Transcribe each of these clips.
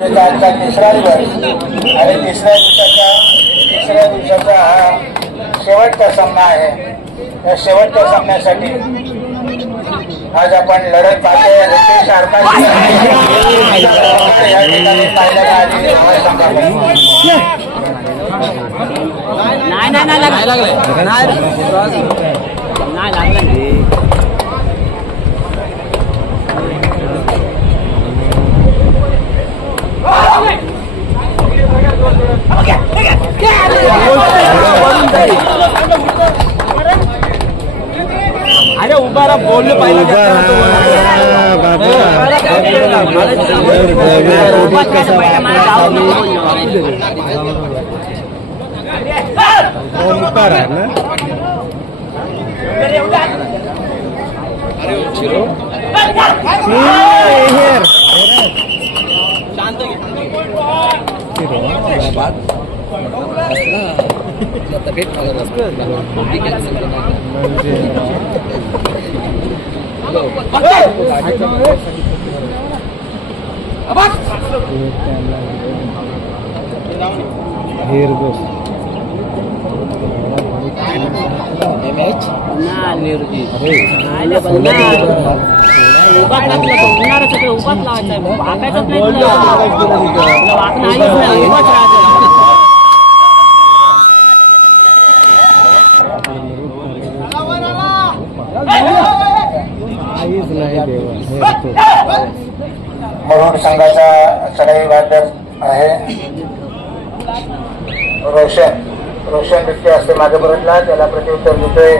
आजचा तिसरा दिवस आणि तिसऱ्या दिवसाचा हा शेवटचा सामना आहे। या शेवटच्या सामन्यासाठी आज आपण लढत पाहतोय रितेश आरकाशी या ठिकाणी पाहायला आली अरे उबारा बोलने पाहिजे मुरुड संघाचा चढाई वादक आहे रोशन नृत्य असते मागे परतला त्याला प्रत्युत्तर देतोय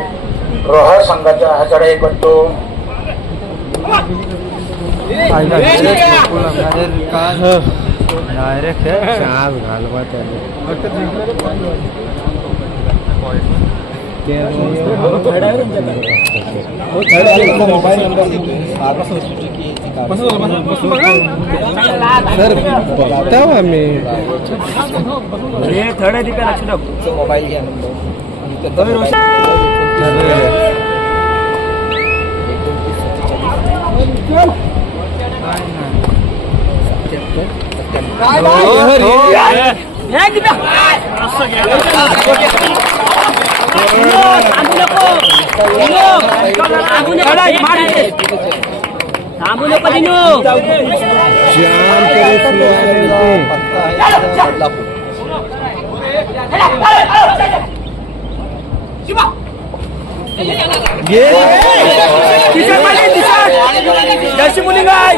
रोहर संघाचा हा चढाईपट्टू डायरेक्ट घालवा थर्ड आहे लक्ष टाकतो मोबाईल घ्या जर्सी मुली काय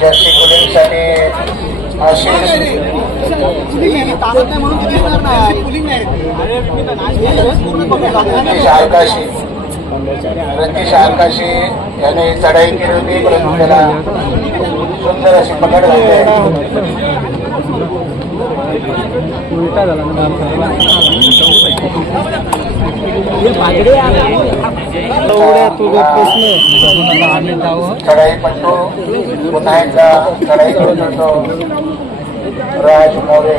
जर्सी मुलींसाठी रतीश आरकाशी याने चढाई केली होती परंतु त्याला सुंदर अशी पकड झाली चढाई पट्टू पुन्हा एकदा चढाई करतो राज मोरे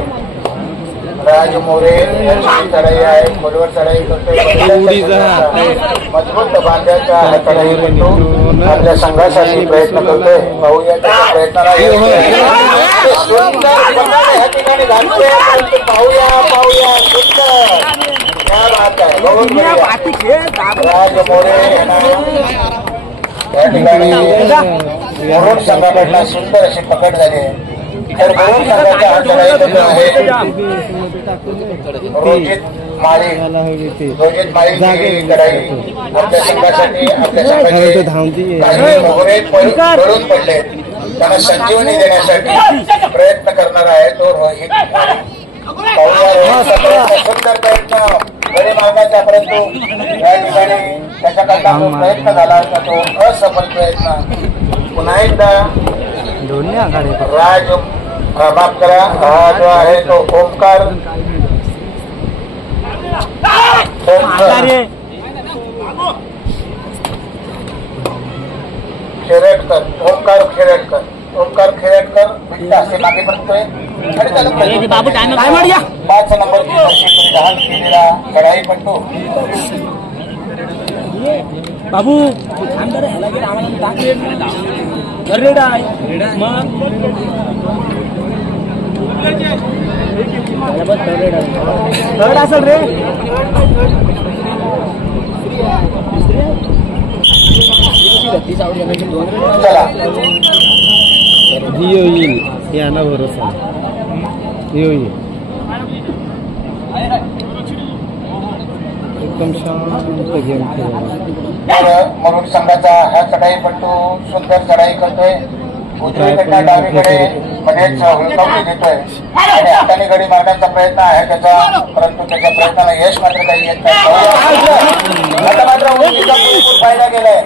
चढाई आहे खोलवर चढाई करतोय मजबूत बांध्याचा हा चढाई पट्टू आपल्या संघासाठी प्रयत्न करतोय पाहूया त्याच्या प्रयत्नाला या ठिकाणी घालतोय पाहूया सुंदर क्या बात आहे बहुत राज मोरे या ठिकाणी मुरुड संघाकडनं सुंदर अशी पकड झाली आहे तर मुरुड संघाचा हा चढाई आहे रोजित माळी चढाई आपल्या संघासाठी आपल्या संघाचे काही मोहरे पडून पडले त्यांना संजीवनी देण्यासाठी प्रयत्न करणार आहे तो रोहित सुंदर प्रयत्न गडी मारण्याचा परंतु या ठिकाणी त्याच्याकरता जो प्रयत्न झाला होता तो असफल प्रयत्न पुन्हा एकदा राज माफ करा हा जो आहे तो ओमकार ओमकार खेरेटकर बिट्टा असे मागे पडतोय आणि त्याला 5 नंबर धारण केलेला चढाई पट्टू बाबू थांब जरा, ह्याला गेला आम्हाला टाकले रेडा आहे मग थर्ड असेल रे. चला हियो येईल यांना भरोसा हियो येईल एकदम शांत गेम खेळला. मुरुड संघाचा हा चढाईपट्टू सुंदर चढाई करतोय. उजवीकडनं डावीकडे मध्येच हुलकावणी देतोय आणि हाताने गडी मारण्याचा प्रयत्न आहे त्याचा, परंतु त्याच्या प्रयत्नाला यश मात्र काही येत नाही. आता मात्र उंचीचा भरपूर पाहिला गेलाय.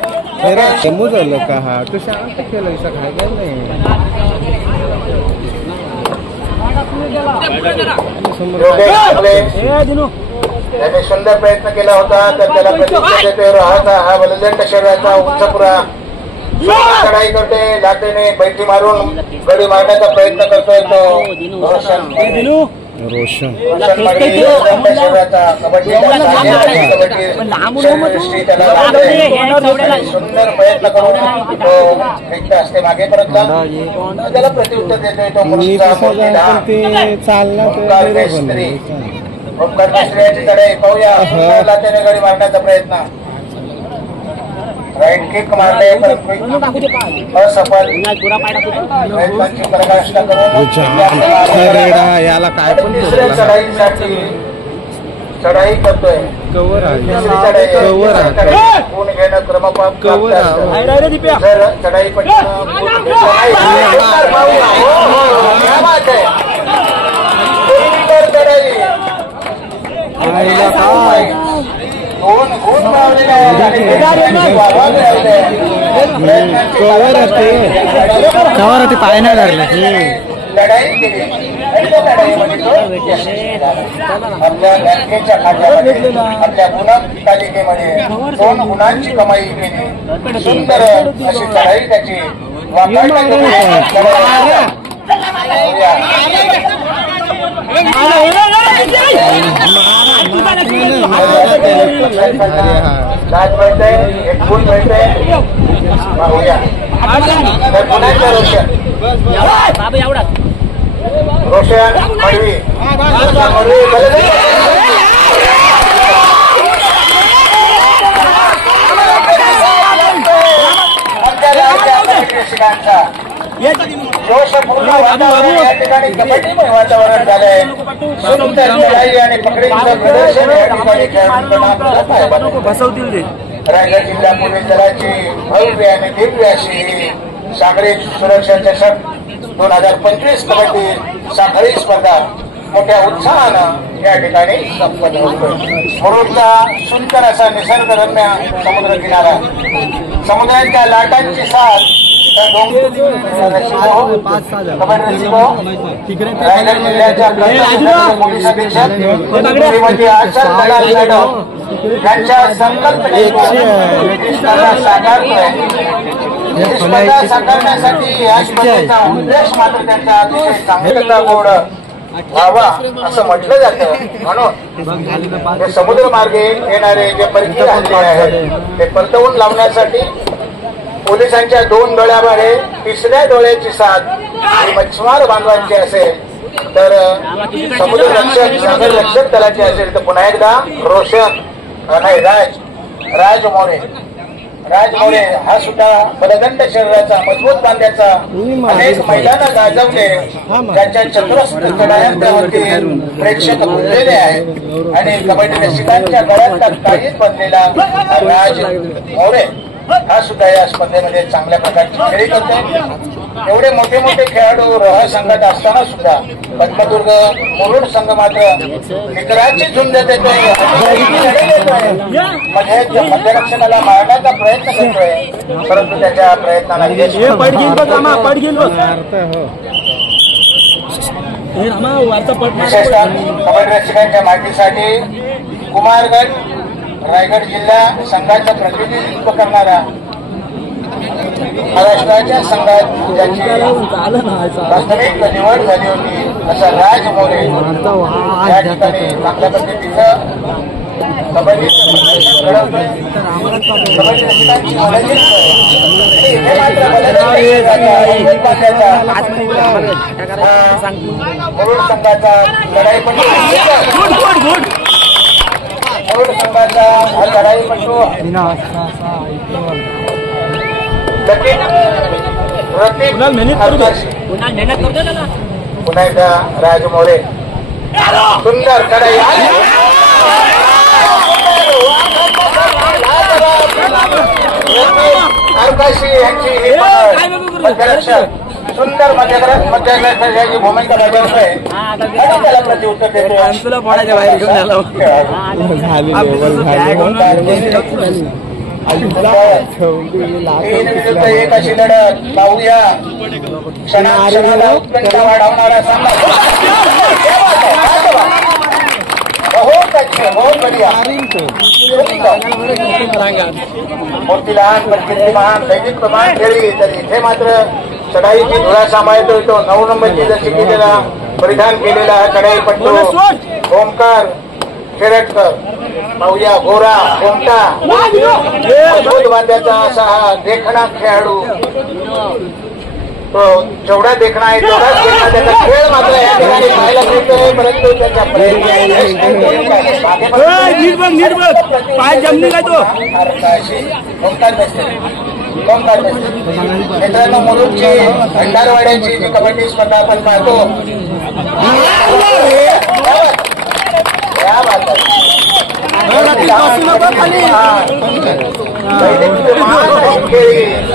मुजवलं का हा तू शांत केलं इसा काय गेलं त्याने सुंदर प्रयत्न केला होता तर त्याला प्रतिक्रिया देतोय. राहाचा हा बलदंड शरीराचा उंचपुरा चढाई करते, लाटेने बैठी मारून गडी मारण्याचा प्रयत्न करतोय तो रोशन. सुंदर प्रयत्न करून तो रिक्त असते मागे परतला, त्याला प्रत्युत्तर देतोय तो ओंकार मिस्त्रीची चढाई पाहूया. लाटेने गडी मारण्याचा प्रयत्न, राईट किक मारले असफल. याला काय पण चढाईसाठी चढाई करतोय. कवर गुण घेणं क्रमपाप जर चढाई दोन गुण कवर पाय नाही धरला लढाई केली. आपल्या बँकेच्या खात्यामध्ये आपल्या गुणतालिकेमध्ये 2 गुणांची कमाई केली. सुंदर अशी चढाई त्याची लाच मिळते, 1 गुण मिळते. पाहूया पुण्याच्या रोशन मडवी शिकांचा जोशपूर्ण वातावरण या ठिकाणी कबड्डीमय वातावरण झालंय. सुंदर लढाई आणि पकडीचं प्रदर्शन या ठिकाणी खेळाडूंना बसवतील ते. रायगड जिल्हा पोलीस दलाची भव्य आणि दिव्य अशी सागरी सुरक्षा चषक 2025 कबड्डी साखळी स्पर्धा मोठ्या उत्साहानं या ठिकाणी संपन्न होतोय. मुरुडचा सुंदर असा निसर्गरम्य समुद्र किनारा, समुद्राच्या लाटांची साथ रायगड जिल्ह्याच्या पोलीस अधीक्षक श्रीमती आचल दलाल मॅडम यांच्या संकल्पनेतून स्पर्धा साकारण्यासाठी या स्पर्धेचा उद्देश मात्र त्यांचा अतिशय चांगला गोड व्हावा असं म्हटलं जातं. म्हणून हे समुद्र मार्गे येणारे जे परकीय हल्ले आहेत ते परतवून लावण्यासाठी पोलिसांच्या 2 डोळ्यामध्ये 3ऱ्या डोळ्याची साथ मच्छीमार बांधवांची असेल तर समुद्र रक्षक सागर रक्षक दलाची असेल तर पुन्हा एकदा रोशन नाही राज मोरे हा सुद्धा बलदंड शरीराचा मजबूत बांध्याचा अनेक मैदानं गाजवले, ज्याच्या चतुरस्र चढायांवरती प्रेक्षक गुंतलेले आहेत आणि कबड्डी रसिकांच्या गळ्यात काळीच बनलेला राज मोरे हा सुद्धा या स्पर्धेमध्ये चांगल्या प्रकारची खेळी करतो. एवढे मोठे मोठे खेळाडू रह संघात असताना सुद्धा पद्मदुर्ग मुरुड संघ मात्र निकराची झुंज देतोय, मध्यरक्षणाला मारण्याचा प्रयत्न करतोय, परंतु त्याच्या प्रयत्नाला विशेषतः कबड्डी रसिकांच्या माहितीसाठी कुमारगड रायगड जिल्हा संघाचं प्रतिनिधित्व करणारा महाराष्ट्राच्या संघात ज्याची प्राथमिक निवड झाली होती असा राज मोरे या ठिकाणी चांगल्या पद्धतीचं कबड्डी घडवतोय कबड्डी रसिकांची मनाची इथे मात्र मुरुड संघाचा लढाईपटू मुरुड संघाचा हा लढाईपटू पुन्हा एकदा राजमोरे सुंदर कढाई आकाशी यांची ही मध्यरक्षक सुंदर मध्यरक्षकाची भूमिका बजावतोय आणि त्याला प्रत्युत्तर देतोय तीन विरुद्ध एक अशी लढत पाहूया क्षणाला उत्कंठा वाढवणारा सामना बहुत अच्छा बहुत बढ़िया मोठी लहान पण कीर्तिमान दैनिक प्रमाण खेळली तरी इथे मात्र चढाईची धुळा सांभाळतोय तो 9 नंबरची जशी केलेला परिधान केलेला हा चढाईपट्टू ओमकार खेरटकर पाहूया गोरा गोमटा मजबूत बांध्याचा असा हा देखणा खेळाडू तो जेवढा देखणा आहे तेवढाच देखणा त्याचा खेळ मात्र या ठिकाणी पाहायला मिळतोय परंतु त्याच्या मित्रांनो मुरुडची भंडारवाड्याची जी कबड्डी स्पर्धा आपण पाहतो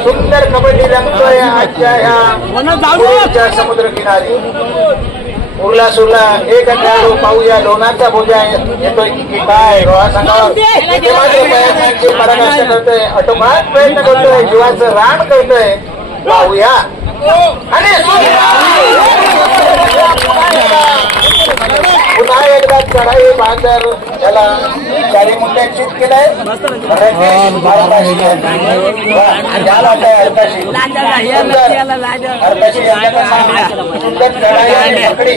सुंदर कबड्डी रंगतोय आजच्या ह्या समुद्र किनारी उरला सुरला एक खेळाडू पाहूया लोणाचा भोजा येतोय की काय रोहा संघावर प्रयत्नांची पराकाष्ठा करतोय अटोकाट प्रयत्न करतोय जीवाचं रान करतोय पाहूया आणि पुन्हा एकदा चढाई बांधर त्याला चारी मुंड्यांचित केलंय सुंदर चढाई आणि पकडी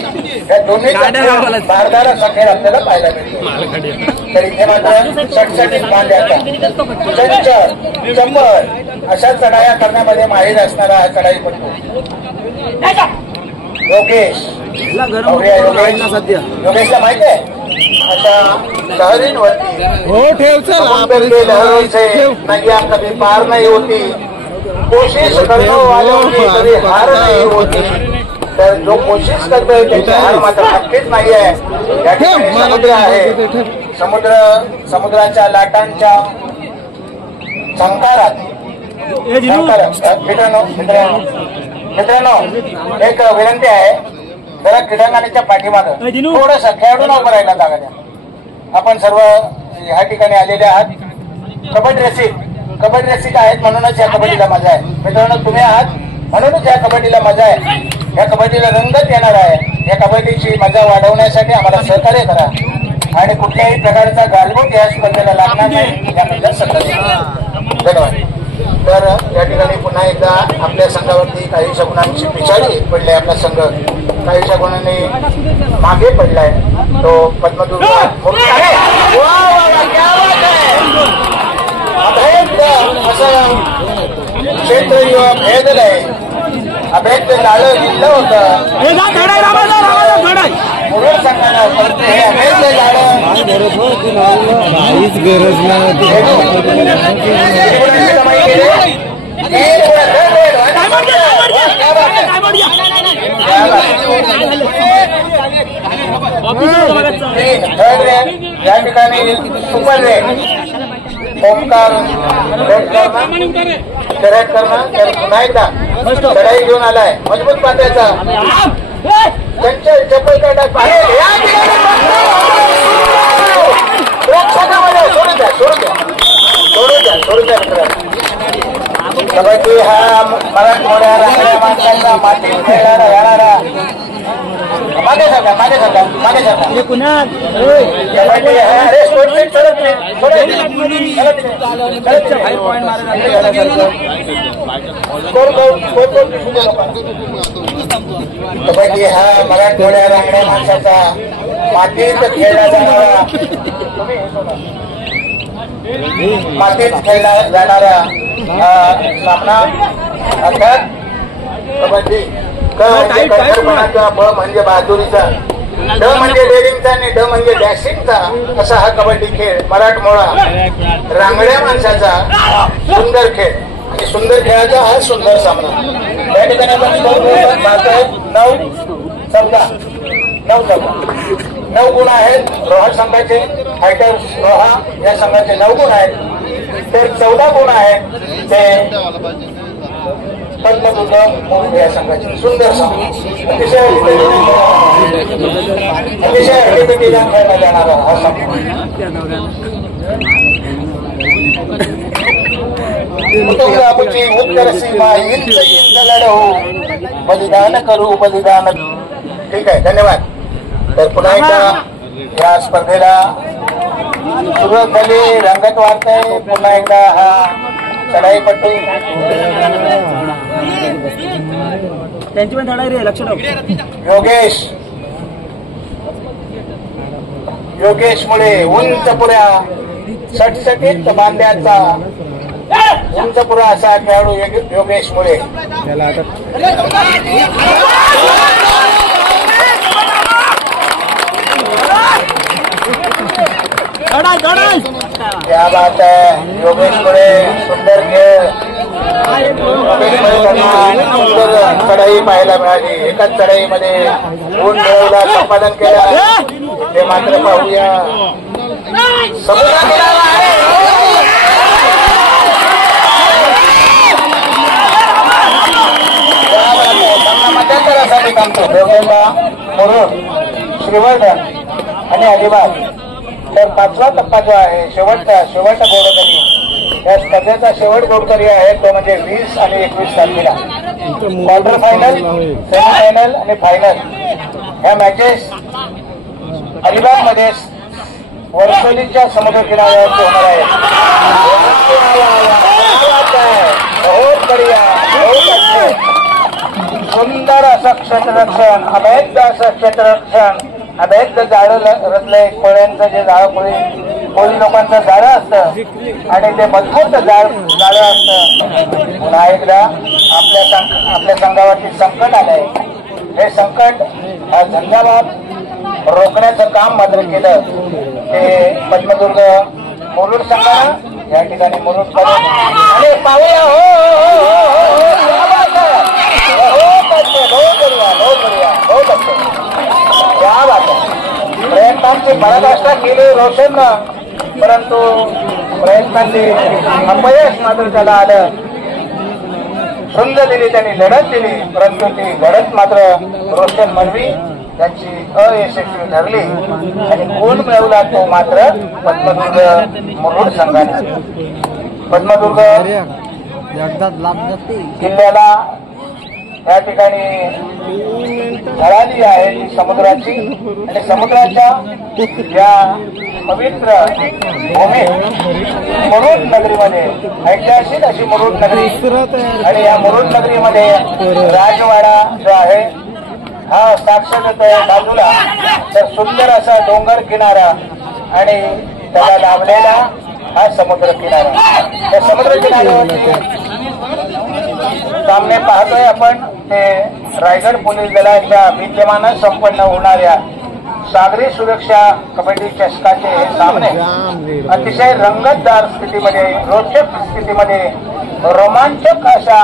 या दोन्ही धारदार असा खेळ आपल्याला पाहायला मिळतो तर इथे मात्र सटसटीत बांध्याचा चंचल चंबळ अशा चढाया करण्यामध्ये माहीर असणारा हा चढाईपटू योगेश योगेशला माहिती आहे अशा लहरींवरती लहरों से नैया कभी पार नहीं होती कोशिश करने वालों की कभी हार नहीं होती तर जो कोशिश करतोय त्याची हार मात्र नक्कीच नाही आहे या ठिकाणी समुद्र आहे समुद्राच्या लाटांच्या संकारात मित्रांनो एक विनंती आहे जरा क्रीडांगणाच्या पाठीमागं थोडंसं खेळाडूंना उभं राहायला जागा द्या आपण सर्व ह्या ठिकाणी आलेले आहात कबड्डी रसिक आहेत म्हणूनच या कबड्डीला मजा आहे मित्रांनो तुम्ही आहात म्हणूनच या कबड्डीला मजा आहे या कबड्डीला रंगत येणार आहे या कबड्डीची मजा वाढवण्यासाठी आम्हाला सहकार्य करा आणि कुठल्याही प्रकारचा गालबोट या स्पर्धेला लागणार नाही याबद्दल सतर्क धन्यवाद तर या ठिकाणी पुन्हा एकदा आपल्या संघावरती काही शकुनांची पिछाडी पडली आपला संघ काही शकुनांनी मागे पडलाय तो पद्मदुर्ग असं क्षेत्र भेदलंय अभेद लाळ दिलं होतं मुरुड संघानं अभेद लाळ काहीच गरज नाही या ठिकाणी सुपर रेड ओमकार रेड करणं तर पुन्हा एकदा लढाई घेऊन आलाय मजबूत पात्याचा चंचल चप्पल काढा प्रेक्षकामध्ये सोडून द्या कबड्डी हा मराठमोड्या रांगड्या माणसांचा मातीत खेळणारा येणारा मागे सरका कबड्डी हा अरे कबड्डी हा मराठमोड्या रांगड्या माणसाचा मातीत खेळला जाणारा मातीत खेळला जाणारा सामना अर्थात कबड्डी. क म्हणजे कठोरपणाचा, ब म्हणजे बहादुरीचा, ड म्हणजे डेअरिंगचा आणि ड म्हणजे डॅशिंगचा असा हा कबड्डी खेळ मराठमोळा रांगड्या माणसाचा सुंदर खेळ आणि सुंदर खेळाचा हा सुंदर सामना. या ठिकाणी आपण 9 गुण आहेत रोहा संघाचे. फायटर्स रोहा या संघाचे 9 गुण आहेत, तर 14 गुण आहेत ते पद्मदुर्ग या संघाचे. सुंदर सामना, अतिशय ऍक्टिव्हिटीला खेळला जाणारा हा सामना. कुटुंबाची उत्तर सीमा इंच इंच लढवू, बलिदान करू बलिदान. ठीक आहे, धन्यवाद. तर पुन्हा एकदा या स्पर्धेला सुरुवात झाली, रंगत वाढतंय. पुन्हा एकदा हा चढाईपट्टू त्यांची पण चढाई रे, लक्ष ठेव. योगेश मुळे उंच पुऱ्या सटसटीत बांध्याचा उंच पुरा असा खेळाडू योगेश मुळे. क्या बात आहे, योगेश मुळे सुंदर खेळ. सुंदर चढाई पाहायला मिळाली. एकाच चढाईमध्ये गुण मिळवला, संपादन केला. ते मात्र पाहूया मध्यंतरासाठी थांबतो. देवगंगा, मुरुड, श्रीवर्धन आणि अलिबाग. तर 5वा टप्पा जो आहे शेवट गोडकरी, या स्पर्धेचा शेवट गोडकरी आहे तो म्हणजे 20 आणि 21 तारखेला. क्वार्टर फायनल, सेमीफायनल आणि फायनल ह्या मॅचेस अलिबाग मध्ये वर्सोलीच्या समुद्र किनाऱ्यावरती होणार आहे. बहुत बढिया, बहुत अच्छे. सुंदर असं क्षेत्ररक्षण, अभेद्य असं क्षेत्ररक्षण. अभेद्य जाळं रचलंय, कोळ्यांचं जे जाळं कोळी लोकांचं जाळं असतं आणि ते मजबूत जाळं असतं. पुन्हा एकदा आपल्या संघावरती संकट आलंय. हे संकट हा झंझावात रोखण्याचं काम मात्र केलं ते पद्मदुर्ग मुरुड संघानं. या ठिकाणी मुरुड आणि पाहूया प्रयत्नांची पराकाष्ठा केली रोशननं, परंतु प्रयत्नांची अपयश मात्र त्याला आलं. झुंज दिली, त्यांनी लढत दिली, परंतु ती लढत मात्र रोशन मनवी त्यांची अयशस्वी ठरली आणि गुण मिळवला तो मात्र पद्मदुर्ग मुरुड संघाने. पद्मदुर्ग किल्ल्याला या ठिकाणी झळाली आहे ती समुद्राची आणि समुद्राच्या या पवित्र भूमी मुरुड नगरीमध्ये ऐतिहासिक अशी मुरुड नगरी आणि या मुरुड नगरीमध्ये राजवाडा जो आहे हा साक्ष देतोय बाजूला. तर सुंदर असा डोंगर किनारा आणि त्याला लाभलेला हा समुद्र किनारा. त्या समुद्र किनाऱ्यावरती सामने पाहतोय आपण ते रायगड पोलीस दलाच्या विद्यमानं संपन्न होणाऱ्या सागरी सुरक्षा कबड्डी चषकाचे हे सामने अतिशय रंगतदार स्थितीमध्ये, रोचक स्थितीमध्ये, रोमांचक अशा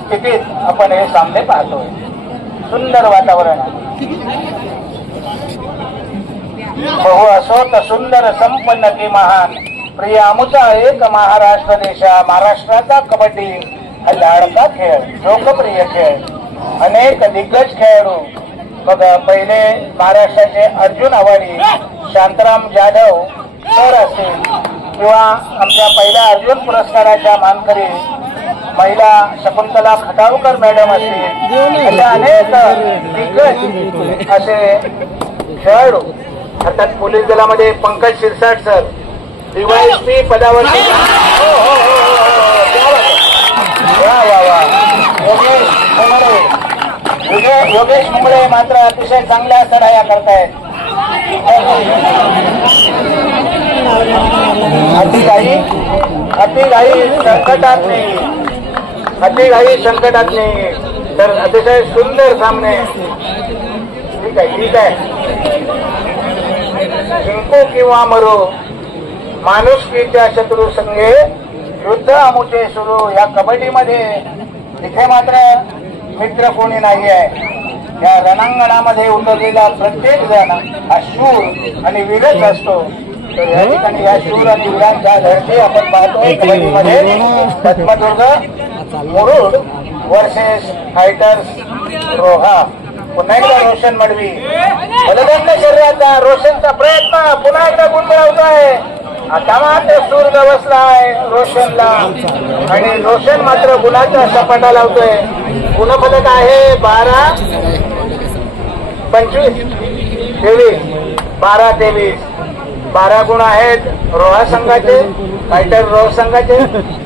स्थितीत आपण हे सामने पाहतोय. सुंदर वातावरण. बहु असोत सुंदर संपन्न की महान प्रिय आमुचा एक महाराष्ट्र देशा. महाराष्ट्राचा कबड्डी हा लाडका खेळ, लोकप्रिय खेळ. अनेक दिग्गज खेळाडू बघा, पहिले महाराष्ट्राचे अर्जुन आव्हाडी, शांताराम जाधव सर असतील किंवा आमच्या पहिल्या अर्जुन पुरस्काराच्या मानकरी महिला शकुंतला खटावकर मॅडम असतील, अशा अनेक दिग्गज असे खेळाडू. अर्थात पोलीस दलामध्ये पंकज शिरसाट सर डीवायएसपी पदावरती. योगेश मुंगळे मात्र अतिशय चांगल्या चढाया करतायत. अतिघाई संकटात नाही, अतिघाई संकटात नाही. तर अतिशय सुंदर सामने. ठीक आहे, ठीक आहे. जिंकू किंवा मरू, माणुसकीच्या शत्रू संगे युद्ध अमुचे सुरू. या कबड्डीमध्ये इथे मात्र मित्र कोणी नाही आहे. या रणांगणामध्ये उतरलेला प्रत्येक जण हा शूर आणि वीरच असतो. तर या ठिकाणी या शूर आणि वीरांच्या धडकी आपण पाहतोय कबड्डीमध्ये. Padmadurg Murud versus fighters Roha. पुन्हा एकदा रोशन मडवी बलदंड शरीराचा रोशनचा प्रयत्न पुन्हा एकदा गुंतवतोय. आता मात्र सूर गवसलाय रोशनला आणि रोशन मात्र गुणाचा सपाटा लावतोय. गुणफलक आहे 12, 25, 23, 12-23. 12 गुण आहेत रोहा संघाचे, फायटर रोहा संघाचे.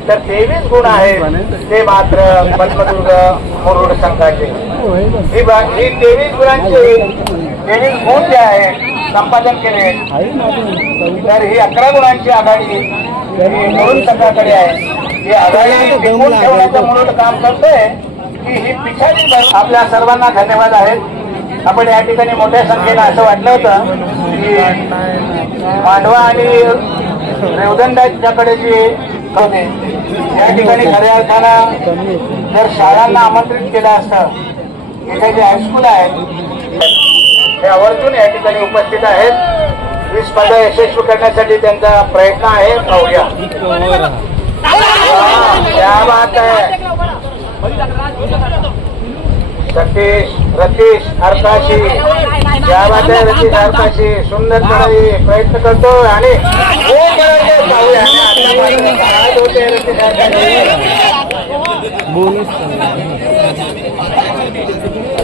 तर 23 गुण आहेत ते मात्र पद्मदुर्ग मुरुड संघाचे. ही 23 गुणांचे 23 गुण जे आहेत संपादन केले. तर ही 11 गुणांची आघाडी मुरुड संघाकडे आहे. ही आघाडी टिकवून ठेवण्याचं मुरुड काम करतोय की ही पिछाडी. आपल्या सर्वांना धन्यवाद आहेत. आपण या ठिकाणी मोठ्या संख्येनं असं वाटलं होतं की मांडवा आणि रेवदंडाच्याकडे जी होते या ठिकाणी खऱ्या अर्थानं जर शाळांना आमंत्रित केलं असतं. इथे जे हायस्कूल आहेत हे आवर्जून या ठिकाणी उपस्थित आहेत. ही स्पर्धा यशस्वी करण्यासाठी त्यांचा प्रयत्न आहे. पाहूया. क्या बात आहे. सतीश, रतीश हरकाशी. क्या बात आहे रतीश हरकाशी. सुंदर चढाई प्रयत्न करतो आणि पाहूया होते रतीश हरकाशी.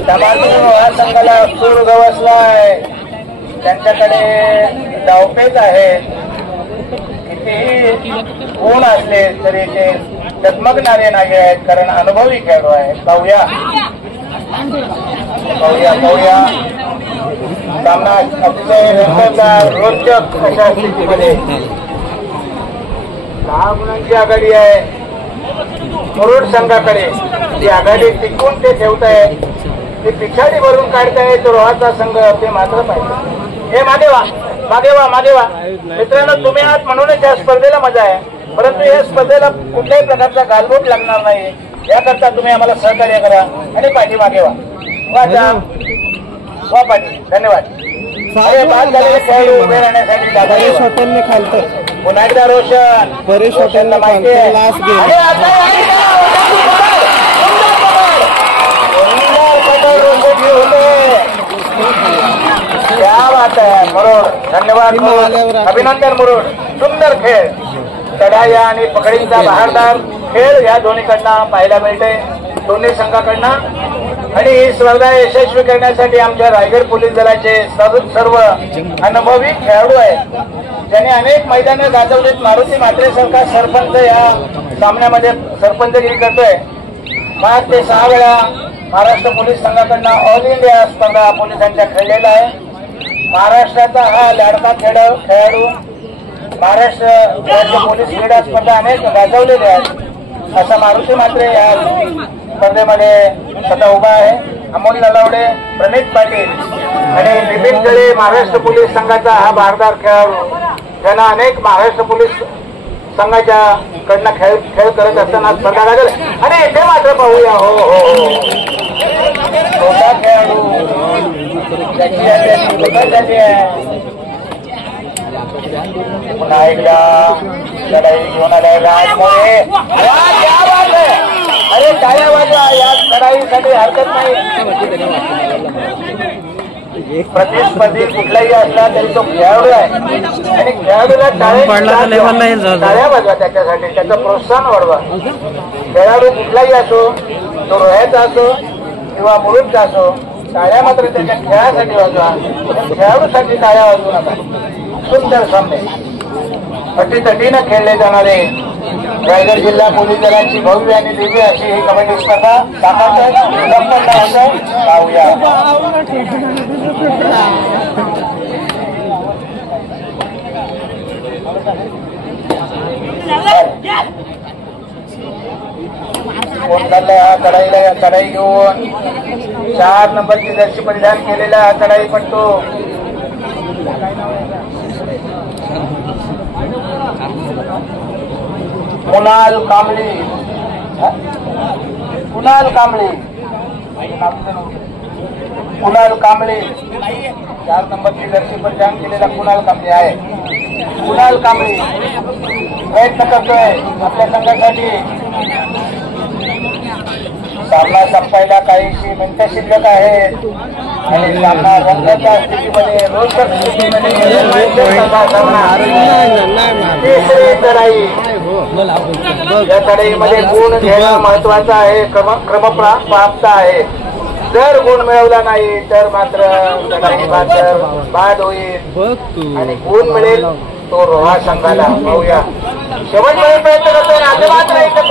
रोहा संघाला सूर गवसलाय. त्यांच्याकडे डावपेच आहेत. कितीही गुण असले तरी ते डगमगणारे नाही आहेत कारण अनुभवी खेळाडू आहेत. पाहूया पाहूया पाहूया. सामना अतिशय रंगतदार रोचक अशा स्थितीमध्ये 10 गुणांची आघाडी आहे मुरुड संघाकडे. ती आघाडी टिकून ते ठेवत आहे. ती पिछाडी भरून काढतायत रोहाचा संघ ते मात्र पाहिजे. हे मागे वा मागे वा मागे वा. मित्रांनो तुम्ही आहात म्हणूनच या स्पर्धेला मजा आहे. परंतु या स्पर्धेला कुठल्याही प्रकारचा गालबोट लागणार नाही. याकरता तुम्ही आम्हाला सहकार्य करा आणि पाठीमागे वा. वाचा वा पाठी. धन्यवाद. बाद झालेले खेळाडू उभे राहण्यासाठी पुन्हा एकदा रोशनला माहिती आहे. क्या बात आहे मुरुड. धन्यवाद मुरुड. अभिनंदन मुरुड. सुंदर खेळ. चढाया आणि पकडीचा बहारदार खेळ या दोन्हीकडनं पाहायला मिळते दोन्ही संघाकडनं. आणि ही स्पर्धा यशस्वी करण्यासाठी आमच्या रायगड पोलीस दलाचे सर्व अनुभवी खेळाडू आहेत ज्यांनी अनेक मैदाने गाजवलीत. मारुती म्हात्रे सारखा सरपंच या सामन्यामध्ये सरपंचगिरी करतोय. 5 ते 6 वेळा महाराष्ट्र पोलीस संघाकडनं ऑल इंडिया स्पर्धा पोलिसांच्या खेळलेला आहे. महाराष्ट्राचा हा लाडका खेळाडू महाराष्ट्र राज्य पोलीस क्रीडा स्पर्धा अनेक गाजवलेले आहेत. असा मारुती म्हात्रे या स्पर्धेमध्ये स्वतः उभा आहे. अमोल नलावडे, प्रणित पाटील आणि बिपिन जळे महाराष्ट्र पोलीस संघाचा हा भारदार खेळाडू ज्यांना अनेक महाराष्ट्र पोलीस संघाच्या कडनं खेळ करत असताना स्पर्धा लागेल. आणि इथे मात्र पाहूया हो हो छोटा खेळाडू पुन्हा एकदा लढाई घेऊन आलाय राजमुळे. अरे टाळ्या वाजवा. या लढाईसाठी हरकत नाही. प्रतिस्पर्धी कुठलाही असला तरी तो खेळाडू आहे आणि खेळाडूला टाळ्या वाजवा. त्याच्यासाठी त्याचं प्रोत्साहन वाढवा. खेळाडू कुठलाही असो तो रोह्याचा असो किंवा मुरुडचा असो टाळ्या मात्र त्याच्या खेळासाठी वाजवा. खेळाडूसाठी टाळ्या वाजवू नका. सुंदर सामने अटीतटीनं खेळले जाणारे रायगड जिल्हा पोलीस दलाची भव्य आणि दिव्य अशी ही कबड्डी स्पर्धा पाहूया. हा कढाईला कढाई घेऊन 4 नंबरची जर्सी परिधान केलेला हा कढाई पडतो. कुणाल कांबळे, कुणाल कांबळे, कुणाल कांबळे 4 नंबरची जर्सी परिधान केलेला कुणाल कांबळे आहे. कुणाल कांबळे प्रयत्न करतोय आपल्या संघासाठी. सामना संपायला काहीशी मिनिटं शिल्लक आहेत आणि सामना रंगाच्या स्थितीमध्ये रोचक स्थितीमध्ये तिसरी लढाई. या लढाईमध्ये गुण घेणं महत्वाचं आहे, क्रमप्राप्त आहे. जर गुण मिळवला नाही तर मात्र लढाई मात्र बाद होईल आणि गुण मिळेल तो रोहा संघाला. पाहूया शेवटमध्ये प्रयत्न करतोय आता मात्र इथं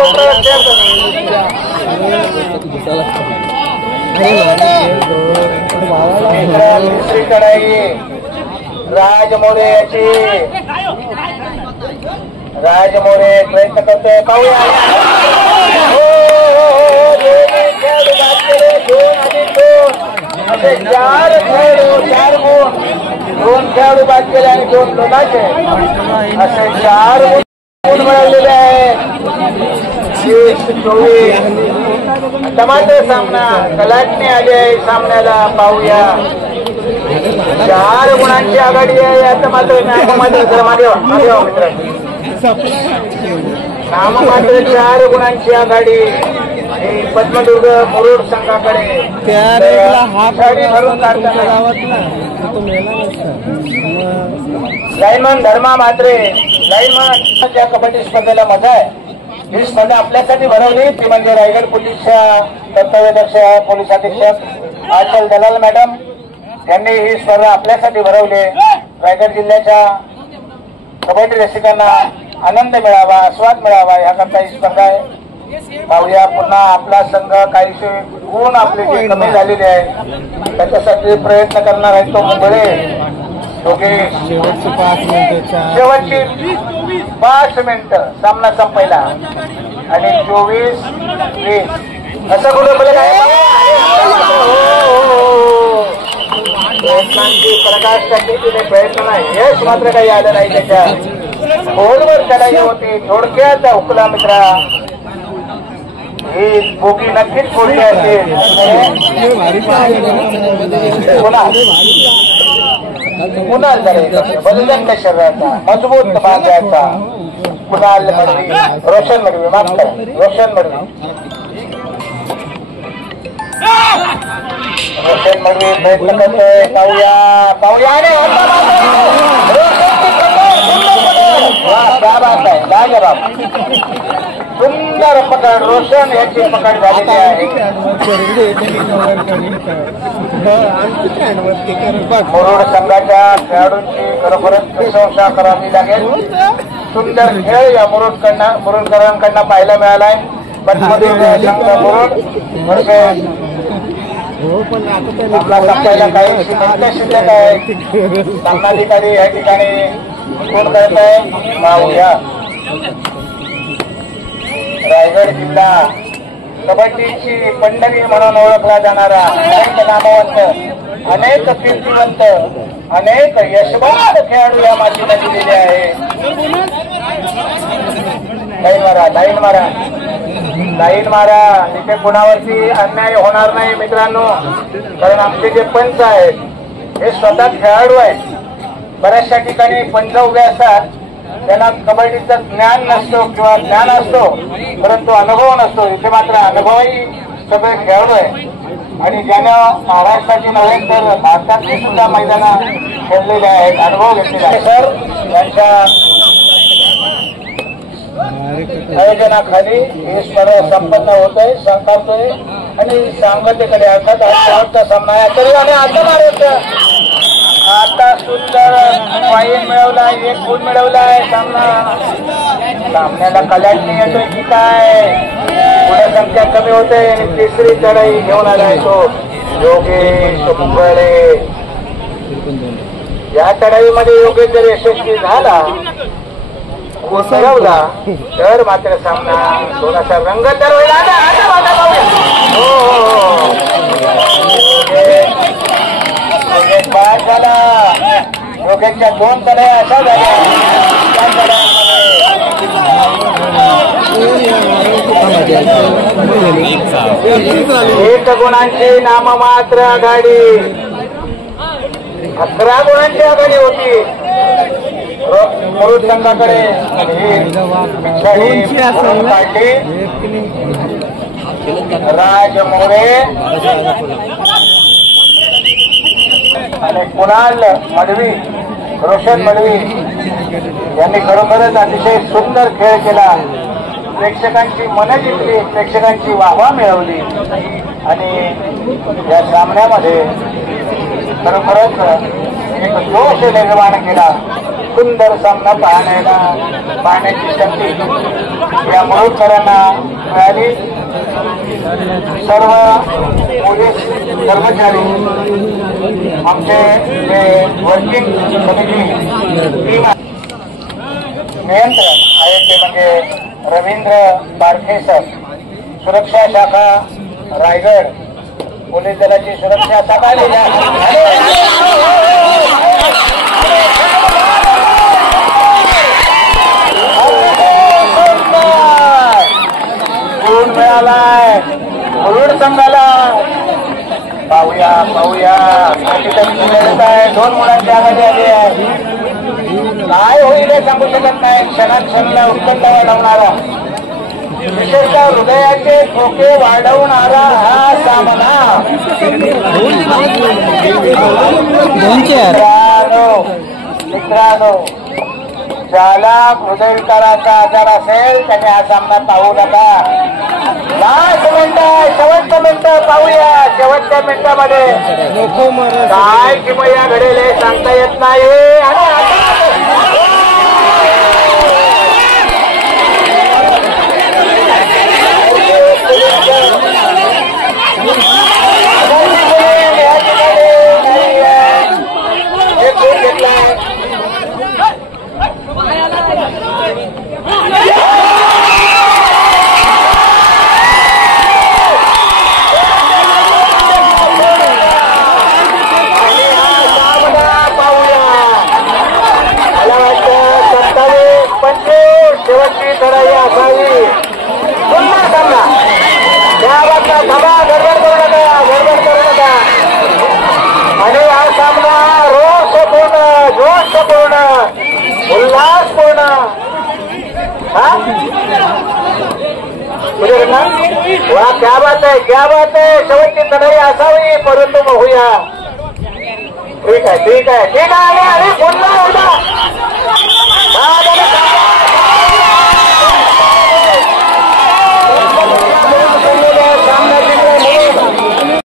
दुसरी कढाई राजमोरे याची. राजमोरे प्रयत्न करतोय. पाहूया असे 4 खेळाडू 4 गुण, 2 खेळाडू बाद केले आणि 2 लोटाचे असे 4 गुण मिळवलेले आहे. 24 टमाटर सामना कलाटणी आली आहे सामन्याला. पाहूया 4 गुणांची आघाडी आहे. आता मात्र नाममात्र नाममात्र 4 गुणांची आघाडी ही पद्मदुर्ग मुरुड संघाकडे. भरून काढताना लाईनमन धर्मा म्हात्रे, लाईनमन या कबड्डी स्पर्धेला मजा आहे. ही स्पर्धा आपल्यासाठी भरवली ती म्हणजे रायगड पोलीसच्या कर्तव्यदक्ष पोलीस अधीक्षक आचल दलाल मॅडम यांनी ही स्पर्धा आपल्यासाठी भरवली. रायगड जिल्ह्याच्या कबड्डी रसिकांना आनंद मिळावा, आस्वाद मिळावा याकरता ही स्पर्धा आहे. पाहूया पुन्हा आपला संघ काहीसे गुण आपले जे कमी झालेले आहे त्याच्यासाठी प्रयत्न करणार आहे तो मुंबळे. दोघे शेवटची 5 मिनिटं सामना संपायला आणि 24-20 असं कुठं बोलत आहे. प्रयत्नांची प्रकाश करण्याची प्रयत्न नाही, यश मात्र काही आलं नाही. त्याच्या खोलवर चढाई होती. थोडक्यात हुकला मित्रा ही बोगी नक्कीच फोडली असेल. कुणाल बलदंड शरीराचा मजबूत बांध्याचा कुणाल मडवी, रोशन मडवी माफ करा, रोशन मडवी, रोशन मडवी प्रयत्न करतोय. पाहूया पाहूया सुंदर पकड रोशन याची पकड झालेली आहे. मुरुड संघाच्या खेळाडूंची खरोखरच प्रशंसा करावी लागेल. सुंदर खेळ या मुरुडकरांकडनं पाहायला मिळालाय. पटमध्ये मुरुड आपला संपायला काही मिनिटं शिल्लक आहे. सामनाधिकारी या ठिकाणी कोण करत आहे पाहूया. रायगड जिल्हा कबड्डीची पंढरी म्हणून ओळखला जाणारा अनेक नामवंत, अनेक कीर्तिवंत, अनेक यशवंत खेळाडू या मातीला दिलेले आहे. लाईन मारा, लाईन मारा, लाईन मारा. तिथे कुणावरती अन्याय होणार नाही मित्रांनो, कारण आमचे जे पंच आहेत हे स्वतः खेळाडू आहेत. बऱ्याचशा ठिकाणी पंच उभे असतात, त्यांना कबड्डीचं ज्ञान नसतो किंवा ज्ञान असतो परंतु अनुभव नसतो. इथे मात्र अनुभवही सगळे खेळाडू आहे आणि ज्यानं महाराष्ट्राची नव्हे तर भारतातली सुद्धा मैदानं खेळलेले आहेत, अनुभव घेतलेले आहे. सर यांच्या आयोजनाखाली ही स्पर्धा संपन्न होतोय, संपतोय आणि सांगतेकडे अर्थात हा शेवटचा सामना आहे. तरी आणि आता मारायचं आता सुंदर पॉईंट मिळवला, 1 गुण मिळवलाय. सामन्याला कलाटणी येतोय की काय, पुढे संख्या कमी होते आणि तिसरी चढाई घेऊन आलाय तो योगेश मुंबळे. या चढाईमध्ये योगेश जर यशस्वी झाला गुण मिळवला तर मात्र सामना थोडासा रंगतदार होईल. बाद झाला. योगेशच्या 2 तड्या अशा झाल्या. एक गुणांची नाममात्र आघाडी. 11 गुणांची आघाडी होती पुरुष संघाकडे. राज मोरे आणि कुणाल मडवी, रोशन मडवी यांनी खरोखरच अतिशय सुंदर खेळ केला. प्रेक्षकांची मनं जिंकली, प्रेक्षकांची वाहवा मिळवली आणि या सामन्यामध्ये खरोखरच एक जोश निर्माण केला. सुंदर सामना पाहण्याची शक्ती या मुरुडकरांना मिळाली. सर्व पोलीस कर्मचारी, आमचे जे वर्किंग कमिटी टीम नियंत्रण आहे ते म्हणजे रवींद्र बारखे सर, सुरक्षा शाखा रायगड, पोलीस दलाची सुरक्षा शाखा गुण मिळालाय मुरुड संघाला. पाहूया 2 मुलांची आघाडी आली आहे. काय होईल हे सांगू शकत नाही. क्षणाला उत्कंठा वाढवणारा, विशेषतः हृदयाचे ठोके वाढवणारा हा सामना. मित्रांनो, ज्याला हृदयविकाराचा आजार असेल त्याने हा सामना पाहू नका. लास्ट मिनिट, शेवटचं मिनिट पाहूया. शेवटच्या मिनिटामध्ये काय किमया घडेल हे सांगता येत नाही. आणि शेवटची लढाई असावी. पुन्हा सामना त्याबाबत गडबड करू नका. आणि हा सामना रोषपूर्ण, जोशपूर्ण, उल्हासपूर्ण. वा क्या बात आहे, क्या बात आहे. शेवटची लढाई असावी, परंतु होऊया. ठीक आहे आणि पुन्हा